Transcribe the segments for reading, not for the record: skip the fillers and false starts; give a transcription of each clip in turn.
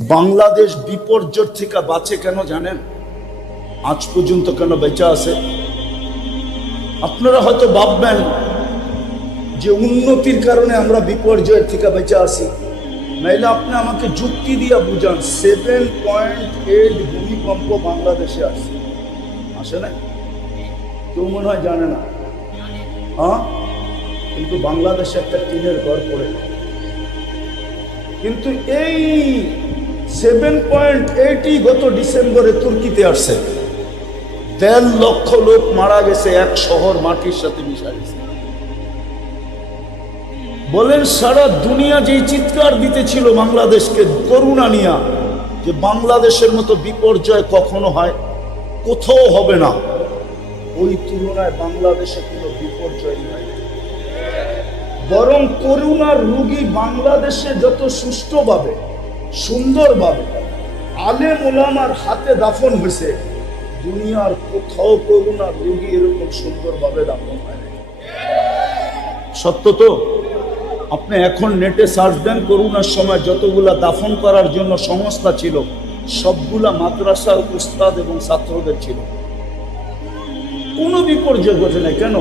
বাংলাদেশ বিপর্যয় থেকে বাঁচে কেন জানেন? আজ পর্যন্ত কেন বেঁচে আছে? আপনারা হয়তো ভাববেন যে উন্নতির কারণে আমরা বিপর্যয়ের থেকে বেঁচে আসি, নাইলে আপনি আমাকে যুক্তি দিয়ে বুঝান 7.8 ভূমিকম্প বাংলাদেশে আসে, আসে না? কেউ মনে হয় জানে না। হ্যাঁ, কিন্তু বাংলাদেশে একটা টিনের ঘর পড়ে। কিন্তু এই 7.8 গত ডিসেম্বরে তুর্কিতে আসছে। 1.5 লক্ষ লোক মারা গেছে, এক শহর মাটির সাথে মিশা গেছে। বলেন সারা দুনিয়া যেই চিৎকার দিতেছিল বাংলাদেশকে করুণা নিয়া, যে বাংলাদেশের মতো বিপর্যয় কখনো হয়, কোথাও হবে না, ওই তুলনায় বাংলাদেশে কোনো বিপর্যয় নাই। বরং করুণার রোগী বাংলাদেশে যত সুষ্ঠুভাবে সুন্দরভাবে আলেম ওলামার হাতে দাফন হয়েছে, দুনিয়ার কোথাও করুণার রোগী এরকম সুন্দরভাবে দাফন হয় না। সত্য তো? আপনি এখন নেটে সার্চ দেন, করোনার সময় যতগুলা দাফন করার জন্য সংস্থা ছিল, সবগুলা মাদ্রাসার উস্তাদ এবং ছাত্রদের ছিল। কোনো বিপর্যয় ঘটে না। কেন?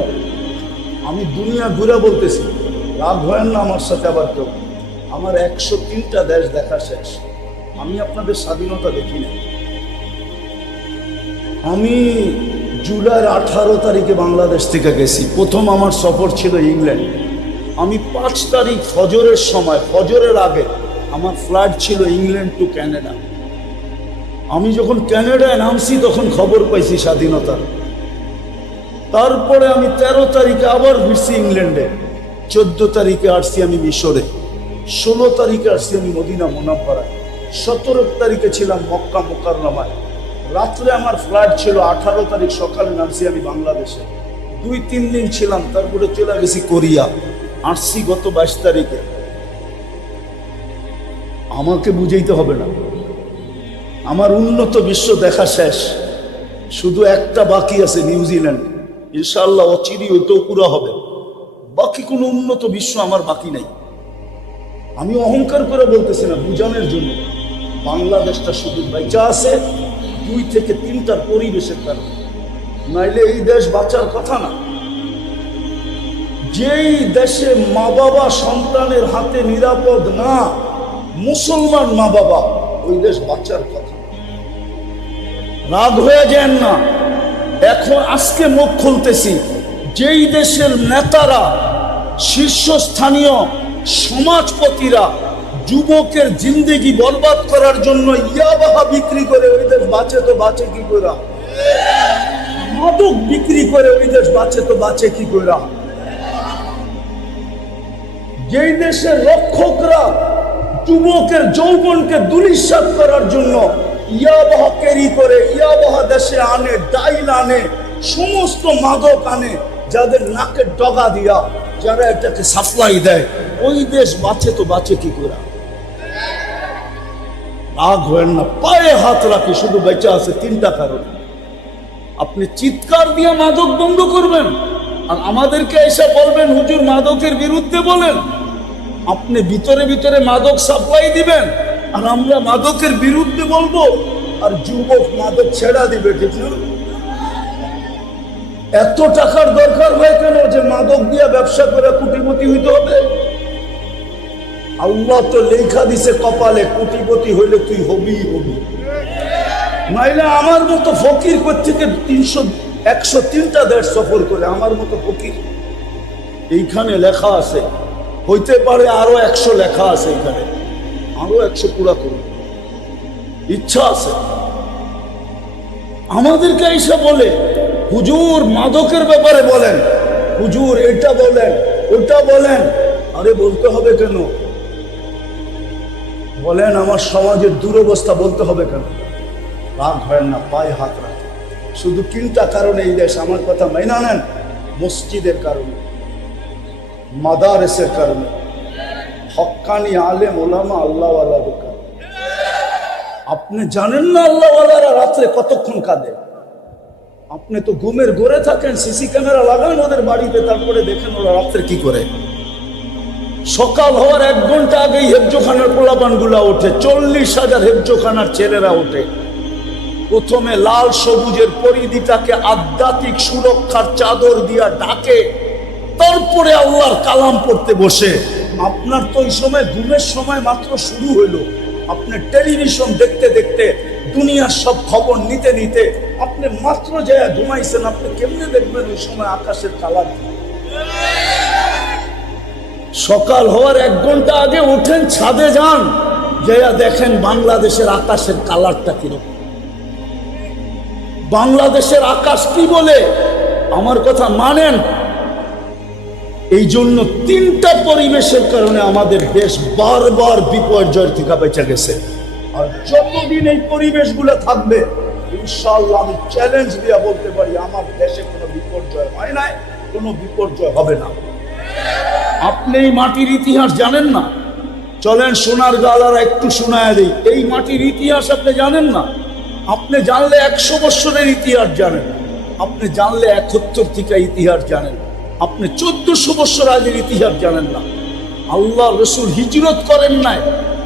আমি দুনিয়া ঘুরে বলতেছি, রাগ হয় না আমার সাথে আবার কেউ। আমার 103টা দেশ দেখা শেষ। আমি আপনাদের স্বাধীনতা দেখি না। আমি জুলাইয়ের 18 তারিখে বাংলাদেশ থেকে গেছি। প্রথম আমার সফর ছিল ইংল্যান্ড। আমি 5 তারিখ ফজরের সময়, ফজরের আগে আমার ফ্লাইট ছিল ইংল্যান্ড টু ক্যানাডা। আমি যখন ক্যানাডায় নামছি তখন খবর পাইছি স্বাধীনতার। তারপরে আমি 13 তারিখে আবার ফিরছি ইংল্যান্ডে। 14 তারিখে আসছি আমি মিশরে। 16 তারিখে আসছি আমি মদিনা মুনাফফারায়। 17 তারিখে ছিলাম মক্কা মুকাররমায়। রাত্রে আমার ফ্লাইট ছিল। 18 তারিখ সকালে নামছি আমি বাংলাদেশে। 2-3 দিন ছিলাম, তারপরে চলে গেছি কোরিয়া। আসছি গত 22 তারিখে। আমাকে বুঝাইতে হবে না, আমার উন্নত বিশ্ব দেখা শেষ। শুধু একটা বাকি আছে, নিউজিল্যান্ড। ইনশাআল্লাহ অচিরেই ওইটাও পুরো হবে। বাকি কোনো উন্নত বিশ্ব আমার বাকি নাই। আমি অহংকার করে বলতেছি না, বুঝানোর জন্য। বাংলাদেশটা শুধু বেঁচে আছে 2 থেকে 3টার পরিবেশের কারণে, নাইলে এই দেশ বাঁচার কথা না। যেই দেশে মা বাবা সন্তানের হাতে নিরাপদ না, মুসলমান মা বাবা, ওই দেশ বাঁচার কথা। রাগ হয়ে যান না। এখন আজকে মুখ খুলতেছি, যেই দেশের নেতারা, শীর্ষস্থানীয় সমাজপতিরা যুবকের জিন্দেগি বরবাদ করার জন্য ইয়াবাহা বিক্রি করে ওই দেশ বাঁচে, তো বাঁচে কি করে? মাদক বিক্রি করে ওই দেশ বাঁচে, তো বাঁচে কি করে? যেই দেশের রক্ষকরা যুবকের যৌবনকে দুলিশাত করার জন্য ইয়াবাহা ক্যারি করে, ইয়াবাহা দেশে আনে, ডাইল আনে, সমস্ত মাদক আনে, যাদের নাকের ডগা দিয়া যারা এটাকে সাপ্লাই দেয়, ওই দেশ বাঁচে, তো বাঁচে কি করে? রাগ হয় না, পায়ে হাত রাখি। শুধু বেঁচে আছে 3টা কারণে। আপনি চিৎকার দিয়ে মাদক বন্ধ করবেন, আর আমাদেরকে এসে বলবেন হুজুর মাদকের বিরুদ্ধে বলেন। আপনি ভিতরে ভিতরে মাদক সাপ্লাই দিবেন, আর আমরা মাদকের বিরুদ্ধে বলবো, আর যুবক মাদক ছেড়া দিবে। ঠিক না? এত টাকার দরকার হয় কেন যে মাদক দিয়ে ব্যবসা করে কোটিপতি হইতে হবে? আল্লাহ তো লেখা দিছে কপালে, কোটিপতি হইলে তুই হবি হবি, নাইলে আমার মতো ফকির কোত্থেকে 103টা দেশ সফর করে। আমার মতো ফকির এইখানে লেখা আছে, হইতে পারে আরো 100 লেখা আছে, এখানে আরো 100 পুরা করুন, ইচ্ছা আছে। আমাদেরকে এসে বলে হুজুর মাদকের ব্যাপারে বলেন, হুজুর এটা বলেন, ওটা বলেন। আরে বলতে হবে কেন? বলেন আমার সমাজের দুরবস্থা বলতে হবে কেন? রাগ হয় না, পায়ে হাত রাখে। শুধু 3টা কারণে এই দেশ, আমার কথা মাইনা নেন। মসজিদের কারণে, মাদারেসের কারণে, হক্কানি আলেম ওলামা আল্লাহওয়ালাদের কারণে। আপনি জানেন না আল্লাহওয়ালারা রাত্রে কতক্ষণ কাঁদে? আপনি তো ঘুমের ঘরে থাকেন, সিসি ক্যামেরা লাগান ওদের বাড়িতে, তারপরে দেখেন ওরা রাত্রে কি করে। সকাল হওয়ার 1 ঘন্টা আগেই হেফজোখানার পোলাপানগুলা ওঠে, 40,000 হেফজোখানার ছেলেরা ওঠে। প্রথমে লাল সবুজের পরিধিটাকে আধ্যাত্মিক সুরক্ষার চাদর দিয়া ঢাকে, তারপরে আল্লাহর কালাম পড়তে বসে। আপনার তো এই সময় ঘুমের সময় মাত্র শুরু হইলো, আপনি টেলিভিশন দেখতে দেখতে দুনিয়ার সব খবর নিতে নিতে আপনি মাত্র যায় ঘুমাইছেন। আপনি কেমনে দেখবেন ওই সময় আকাশের কালার? সকাল হওয়ার 1 ঘন্টা আগে উঠেন, ছাদে যান, যাইয়া দেখেন বাংলাদেশের আকাশের কালারটা কিরকম। বাংলাদেশের আকাশ কি বলে আমার কথা মানেন? এই জন্য 3টা পরিবেশের কারণে আমাদের দেশ বারবার বিপর্যয়ের থেকে বেঁচে গেছে। আর যতদিন এই পরিবেশগুলো থাকবে, ইনশাআল্লাহ আমি চ্যালেঞ্জ দিয়ে বলতে পারি আমার দেশে কোনো বিপর্যয় হয় নাই, কোনো বিপর্যয় হবে না। আপনি এই মাটির ইতিহাস জানেন না? চলেন সোনার গালারা একটু শোনায় দিই। এই মাটির ইতিহাস আপনি জানেন না? আপনি জানলে 100 বছরের ইতিহাস জানেন, আপনি জানলে 71 থেকে ইতিহাস জানেন, আপনি 1400 বছর আগের ইতিহাস জানেন না। আল্লাহ রসুল হিজরত করেন নাই,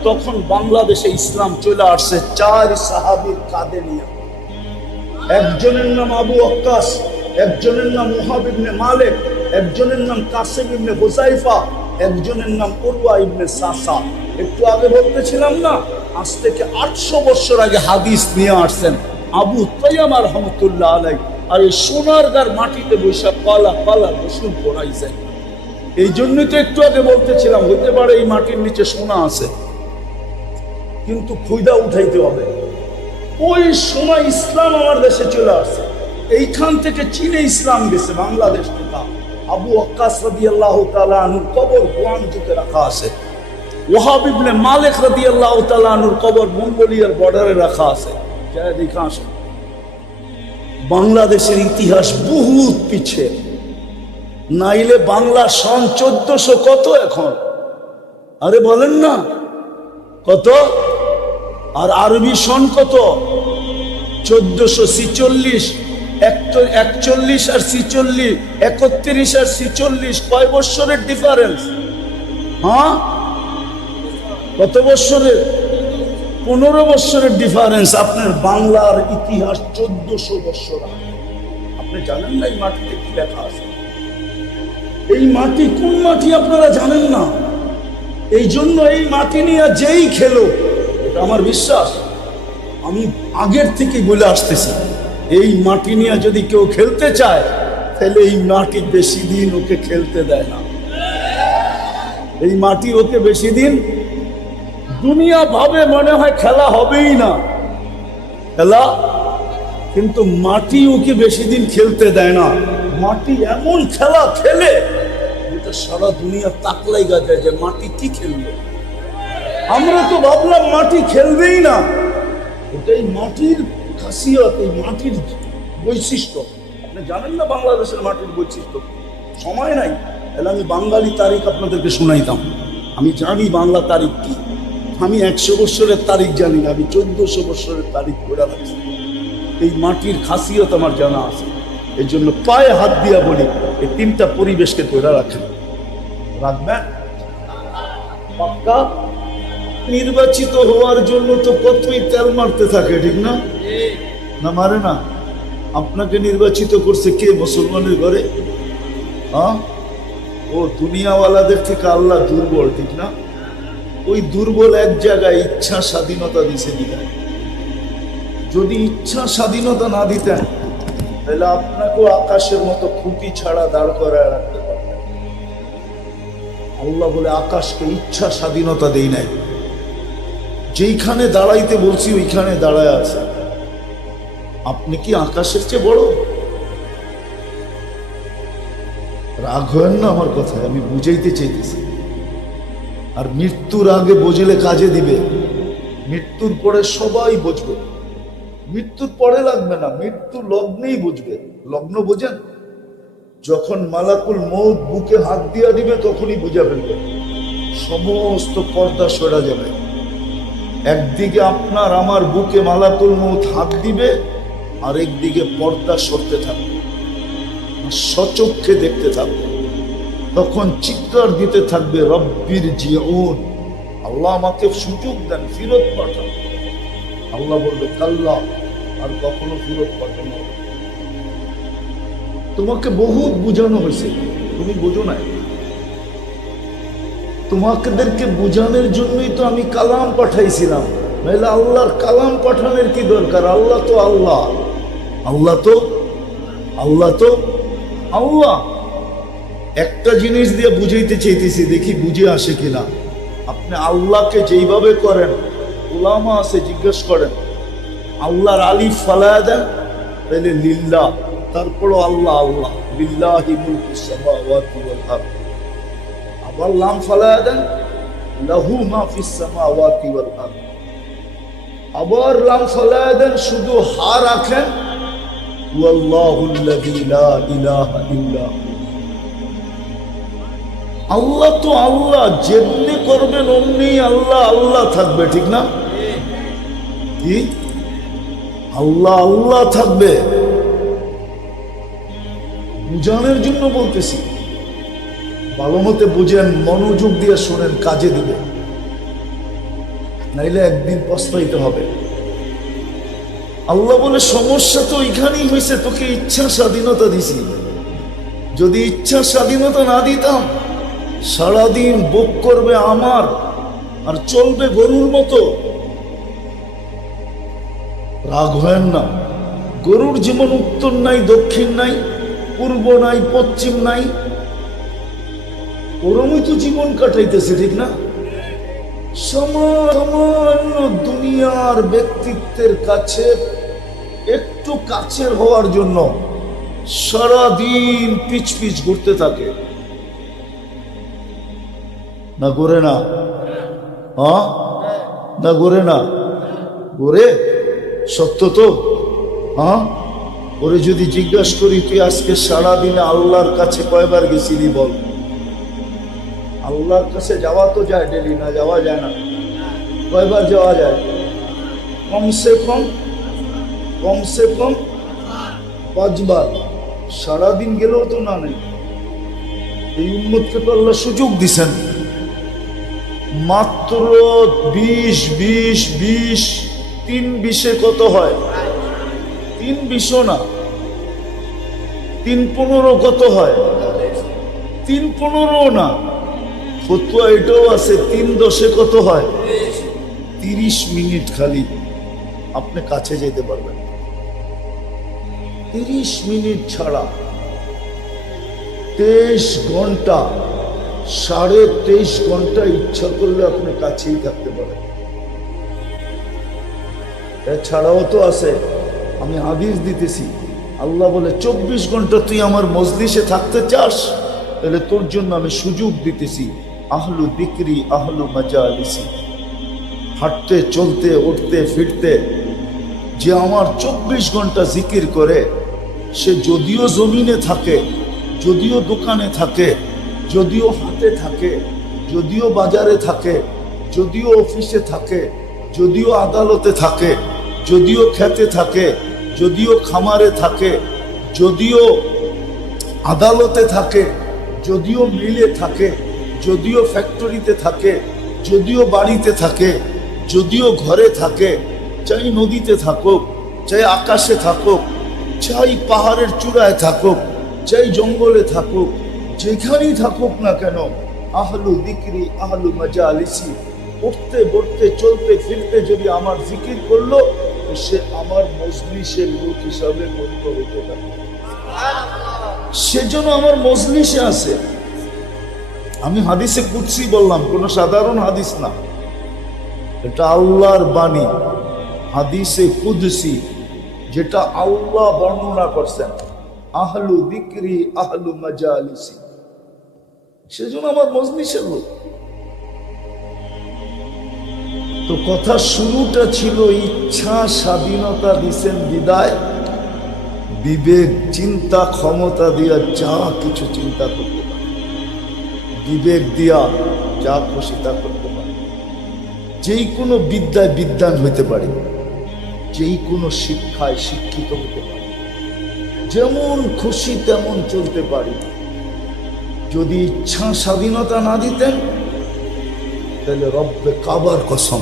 তখন বাংলাদেশে ইসলাম চলে আসছে 4 সাহাবীর কাঁধে নিয়ে। একজনের নাম আবু ওয়াক্কাস, একজনের নাম মুহাব ইবনে মালিক, একজনের নাম কাসিম ইবনে হুযাইফা, একজনের নাম উরওয়া ইবনে সাসা। একটু আগে বলতেছিলাম না, আজ থেকে 800 বছর আগে হাদিস নিয়ে আসছেন আবু তাইয়ামা রাহমাতুল্লাহ আলাইহি। আর এই সোনারগাঁর মাটিতে বৈশা পালা পালা রসুল পড়াই যায়। এই জন্যই তো একটু আগে বলতেছিলাম, হতে পারে এই মাটির নিচে সোনা আছে, কিন্তু খুঁজা উঠাইতে হবে। ওই সময় ইসলাম আমার দেশে চলে আসছে, এইখান থেকে চীনে ইসলাম গেছে বাংলাদেশ থেকে। আবু ওয়াক্কাস রাদিয়াল্লাহু তাআলা আনহুর কবর গুয়াংজুতে রাখা আছে। ওয়াহাব ইবনে মালিক রাদিয়াল্লাহু তাআলা আনহুর কবর মঙ্গোলিয়ার বর্ডারে রাখা আছে। যারা দেখা আসে, বাংলাদেশের ইতিহাস বহুত পিছে। নাইলে বাংলা সন 1400 কত এখন? আরে বলেন না কত? আর আরবি সন কত? 1446। 41 আর 46, 31 আর 46, কয় বছরের ডিফারেন্স? হ্যাঁ, কত বছরের? 15 বছরের ডিফারেন্স। আপনার বাংলার ইতিহাস 1400 বছর। আপনি জানেন না এই মাটিতে কি লেখা আছে? এই মাটি কোন মাটি আপনারা জানেন না। এই জন্য এই মাটি নিয়ে যেই খেলো, এটা আমার বিশ্বাস, আমি আগের থেকে বলে আসতেছি, এই মাটি নিয়ে যদি কেউ খেলতে চায় তাহলে এই মাটি বেশি দিন ওকে খেলতে দেয় না। এই মাটি ওকে বেশি দিন, দুনিয়া ভাবে মনে হয় খেলা হবেই না খেলা, কিন্তু মাটি ওকে বেশি দিন খেলতে দেয় না। মাটি এমন খেলা খেলে যেটা সারা দুনিয়া তাকলাই গাছে যে মাটি কি খেলবে। আমরা তো ভাবলাম মাটি খেলবেই না, এটাই মাটির খাসিয়ত, এই মাটির বৈশিষ্ট্য। আপনি জানেন না বাংলাদেশের মাটির বৈশিষ্ট্য? সময় নাই, তাহলে আমি বাঙালি তারিখ আপনাদেরকে শোনাইতাম। আমি জানি বাংলা তারিখ কি। আমি 100 বছরের তারিখ জানি না, আমি 1400 বছরের তারিখ পড়ে রাখছি। এই মাটির খাসিয়ত আমার জানা আছে। এই জন্য পায়ে হাত দিয়া বলি, এই 3টা পরিবেশকে তৈরি রাখেন, রাখবেন পাক্কা। নির্বাচিত হওয়ার জন্য তো কতই তেল মারতে থাকে, ঠিক না? না মারে না? আপনাকে নির্বাচিত করছে কে? মুসলমানের ঘরে? হ্যাঁ, ও দুনিয়াওয়ালাদের থেকে আল্লাহ দুর্বল, ঠিক না? ওই দুর্বল এক জায়গায় ইচ্ছা স্বাধীনতা দিছে দিলেন। যদি ইচ্ছা স্বাধীনতা না দিতেন তাহলে আপনাকেও আকাশের মতো খুঁটি ছাড়া দাঁড় করায় রাখতে পারতেন। আল্লাহ বলে আকাশকে ইচ্ছা স্বাধীনতা দেই নাই, যেইখানে দাঁড়াইতে বলছি ওইখানে দাঁড়ায় আছে। আপনি কি আকাশের চেয়ে বড়? রাগ হয় না আমার কথায়, আমি বুঝাইতে চাইতেছি। আর মৃত্যুর আগে বুঝলে কাজে দিবে, মৃত্যুর পরে সবাই বুঝবে। মৃত্যুর পরে লাগবে না, মৃত্যু লগ্নেই বুঝবে। লগ্ন বোঝেন? যখন মালাকুল মউত বুকে হাত দিয়া দিবে তখনই বুঝা ফেলবে, সমস্ত পর্দা সরা যাবে। একদিকে আপনার আমার বুকে মালাকুল মউত হাত দিবে, আর একদিকে পর্দা সরতে থাকবে, সচক্ষে দেখতে থাকবে। তখন চিৎকার দিতে থাকবে রব্বির জিউন, আল্লাহ আমাকে সুযোগ দেন, ফিরত পাঠান। আল্লাহ বলবে কাল্লা, আর কখনো ফিরত পাঠানো হবে না। তোমাকে বহুত বোঝানো হয়েছে, তুমি বোঝো নাই। তোমাদেরকে বোঝানোর জন্যই তো আমি কালাম পাঠাইছিলাম, নাহলে আল্লাহর কালাম পাঠানোর কি দরকার? আল্লাহ তো আল্লাহ, আল্লাহ তো আল্লাহ তো আল্লাহ। একটা জিনিস দিয়ে বুঝাইতে চাইতেছি, দেখি বুঝে আসে কিনা। আপনি আল্লাহকে যেইভাবে করেন, উলামা আছে জিজ্ঞেস করেন, আল্লাহর আলিফ ফালায়া দেন তাহলে লিল্লাহ, তারপরও আল্লাহ আল্লাহ, লিল্লাহি মুলকুস সামাওয়াতি ওয়াল আরদ। আবার লাম ফালায়া দেন, লাহু মা ফিস সামাওয়াতি ওয়াল আরদ। আবার লাম ফালায়া দেন, শুধু হা রাখেন, ওয়াল্লাহুল্লাযী লা ইলাহা ইল্লা হু। আল্লাহ তো আল্লাহ, যেমনি করবেন অমনি আল্লাহ আল্লাহ থাকবে, ঠিক না? কি আল্লাহ আল্লাহ থাকবে? বুঝানোর জন্য বলতেছি, ভালো মতে বুঝেন, মনোযোগ দিয়ে শোনেন, কাজে দিবে, নাইলে একদিন পস্তাইতে হবে। আল্লাহ বলে সমস্যা তো এখানেই হয়েছে, তোকে ইচ্ছা স্বাধীনতা দিছি। যদি ইচ্ছা স্বাধীনতা না দিতাম, সারাদিন ভোগ করবে আমার আর চলবে গরুর মতো। রাগ হয় না, গরুর যেমন উত্তর নাই, দক্ষিণ নাই, পূর্ব নাই, পশ্চিম নাই, ওরমই তো জীবন কাটাইতেছে, ঠিক না? সামান্য দুনিয়ার ব্যক্তিত্বের কাছে একটু কাছের হওয়ার জন্য সারাদিন পিছ পিছ ঘুরতে থাকে, না ঘুরে না? হ্যাঁ না ঘুরে না? ঘুরে, সত্য তো। হ্যাঁ, ওরে যদি জিজ্ঞাসা করি তুই আজকে সারাদিনে আল্লাহর কাছে কয়বার গেছিলি বল? আল্লাহর কাছে যাওয়া তো যায় ডেলি, না যাওয়া যায় না? কয়বার যাওয়া যায়? কমসে কম 5 বার। সারাদিন গেলেও তো না নেই। এই উম্মতকে তো আল্লাহ সুযোগ দিছেন, মাত্র 20 3 20-এ কত হয়? 3 20 না, 3 15 কত হয়? 3 15 না, ফতুয়া এটাও আছে, 3 10-এ কত হয়? 30 মিনিট খালি আপনি কাছে যেতে পারবেন। 30 মিনিট ছাড়া 23 ঘন্টা, 23.5 ঘন্টা ইচ্ছা করলে আপনি কাছেই থাকতে পারেন। এছাড়াও তো আছে, আমি হাদিস দিতেছি, আল্লাহ বলে 24 ঘন্টা তুই আমার মজলিসে থাকতে চাস, তাহলে তোর জন্য আমি সুযোগ দিতেছি, আহলু যিকরি আহলু মাজালিসি। হাঁটতে চলতে উঠতে ফিরতে যে আমার 24 ঘন্টা জিকির করে, সে যদিও জমিনে থাকে, যদিও দোকানে থাকে, যদিও হাতে থাকে, যদিও বাজারে থাকে, যদিও অফিসে থাকে, যদিও আদালতে থাকে, যদিও খেতে থাকে, যদিও খামারে থাকে, যদিও আদালতে থাকে, যদিও মিলে থাকে, যদিও ফ্যাক্টরিতে থাকে, যদিও বাড়িতে থাকে, যদিও ঘরে থাকে, চাই নদীতে থাকুক, চাই আকাশে থাকুক, চাই পাহাড়ের চূড়ায় থাকুক, চাই জঙ্গলে থাকুক, যেখানেই থাকুক না কেন, আহলু যিকরি আহলু মাজালিসি, উঠতে বসতে চলতে ফিরতে যদি আমার জিকির করলো, সে আমার মজলিসের লোক হিসাবে গণ্য হতে পারে। সেজন্য আমার মজলিসে আছে। আমি হাদিসে কুদসি বললাম, কোনো সাধারণ হাদিস না, এটা আল্লাহর বাণী, হাদিসে কুদসি, যেটা আল্লাহ বর্ণনা করছেন, আহলু যিকরি আহলু মাজালিসি। সেজন্য আমার মজলিসের লোক। তো কথা শুরুটা ছিল ইচ্ছা স্বাধীনতা দিছেন বিদায়, বিবেক চিন্তা ক্ষমতা দিয়া যা কিছু চিন্তা করতে পারে, বিবেক দিয়া যা খুশি তা করতে পারে, যেই কোনো বিদ্যায় বিদ্বান হইতে পারে, যেই কোনো শিক্ষায় শিক্ষিত হতে পারে, যেমন খুশি তেমন চলতে পারি। যদি ইচ্ছা স্বাধীনতা না দিতেন তাহলে রব্বে কাবার কসম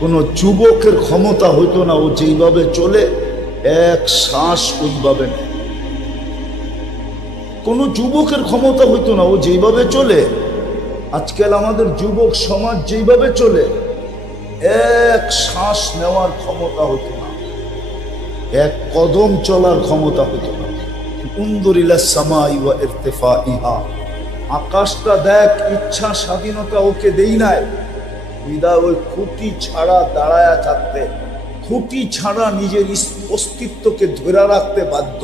কোন যুবকের ক্ষমতা হইতো না ও যেইভাবে চলে এক শ্বাস ওইভাবে নেয়। কোন যুবকের ক্ষমতা হইতো না ও যেইভাবে চলে। আজকাল আমাদের যুবক সমাজ যেইভাবে চলে এক শ্বাস নেওয়ার ক্ষমতা হইতো না, এক কদম চলার ক্ষমতা হইতো না। উনদুরিলা সামাই ওয়া ইরতিফাইহা, আকাশটা দেখ, ইচ্ছা স্বাধীনতা ওকে দেই নাই বিদায় ওই খুঁটি ছাড়া দাঁড়ায়া থাকতে, খুঁটি ছাড়া নিজের অস্তিত্বকে ধরে রাখতে বাধ্য।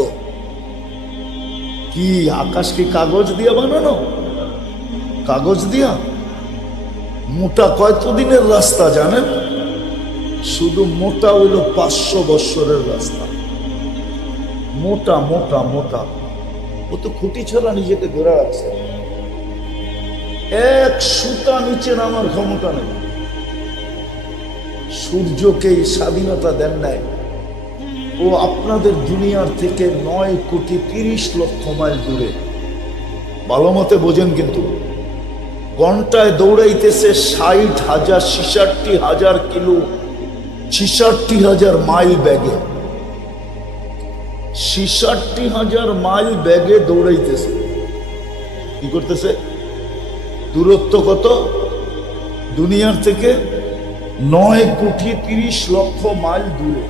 কি আকাশ কি কাগজ দিয়া বানানো? কাগজ দিয়া? মোটা কতদিনের রাস্তা জানেন? শুধু মোটা হইল 500 বৎসরের রাস্তা। মোটা মোটা মোটা, ও তো খুঁটি ছাড়া নিজেকে ধরে রাখছে। এক সুতা নিচে নামার ক্ষমতা নেই। সূর্যকে স্বাধীনতা দেন নাই, ও আপনাদের দুনিয়ার থেকে 9,30,00,000 মাইল দূরে। ভালো মতে বোঝেন কিন্তু, ঘন্টায় দৌড়াইতেছে 60,000 66,000 কিলো, 66,000 মাইল ব্যাগে, 66,000 মাইল ব্যাগে দৌড়াইতেছে। কি করতেছে? দূরত্ব কত দুনিয়ার থেকে? 9,30,00,000 মাইল দূরে।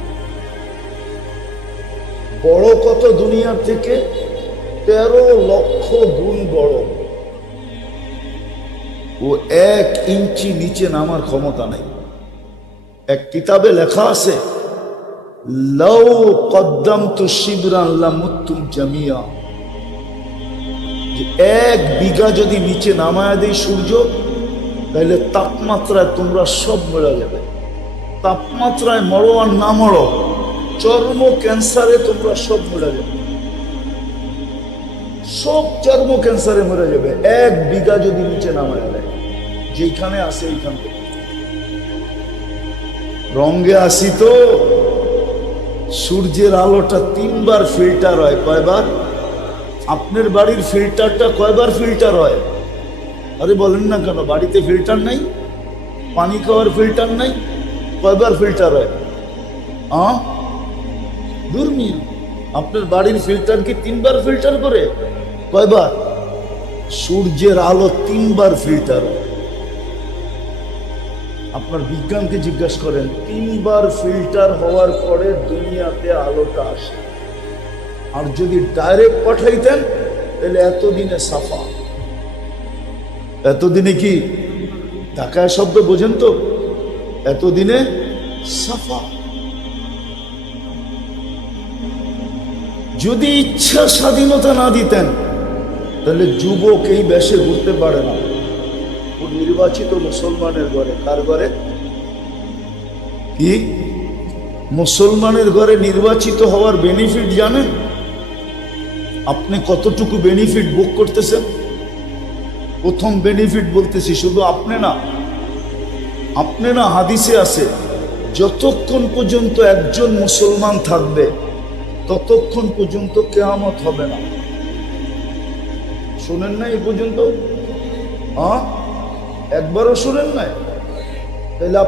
বড় কত দুনিয়ার থেকে? 13 লক্ষ গুণ বড়। ও 1 ইঞ্চি নিচে নামার ক্ষমতা নাই। এক কিতাবে লেখা আছে, লাউ কদ্দামতু শিবরান লামুতুম জামিয়া, যে 1 বিঘা যদি নিচে নামায়া দেয় সূর্য, তাহলে তাপমাত্রায় তোমরা সব মরে যাবে। তাপমাত্রায় মরো আর না মরো, চর্ম ক্যান্সারে তোমরা সব মরে যাবে, সব চর্ম ক্যান্সারে মরে যাবে 1 বিঘা যদি নিচে নামায়া দেয়। যেখানে আসে এইখান থেকে রঙে আসি তো, সূর্যের আলোটা 3 বার ফিল্টার হয়। কয়বার? আপনার বাড়ির ফিল্টারটা কয়বার ফিল্টার হয়? আরে বলেন না কেন, বাড়িতে ফিল্টার নাই? পানি খাওয়ার ফিল্টার নাই? কয়বার ফিল্টার হয়? দুর্মিল। আপনার বাড়ির ফিল্টার কি 3 বার ফিল্টার করে? কয়বার? সূর্যের আলো 3 বার ফিল্টার হয়। আপনার বিজ্ঞানকে জিজ্ঞাসা করেন, 3 বার ফিল্টার হওয়ার পরে দুনিয়াতে আলোটা আসে। আর যদি ডাইরেক্ট পাঠাইতেন তাহলে এতদিনে সাফা। এতদিনে কি ঢাকায় শব্দ বোঝেন তো? এতদিনে সাফা। যদি ইচ্ছা স্বাধীনতা না দিতেন তাহলে যুবক এই বেশে ঘুরতে পারে না। ও নির্বাচিত মুসলমানের ঘরে। কার ঘরে? কি মুসলমানের ঘরে নির্বাচিত হওয়ার বেনিফিট জানেন? আপনি কতটুকু বেনিফিট ভোগ করতেছেন? প্রথম বেনিফিট বলতেছি, শুধু আপনি না, হাদিসে আছে, যতক্ষণ পর্যন্ত একজন মুসলমান থাকবে ততক্ষণ পর্যন্ত কিয়ামত হবে না। শুনেন না এই পর্যন্ত? একবারও শুনেন নাই? তাহলে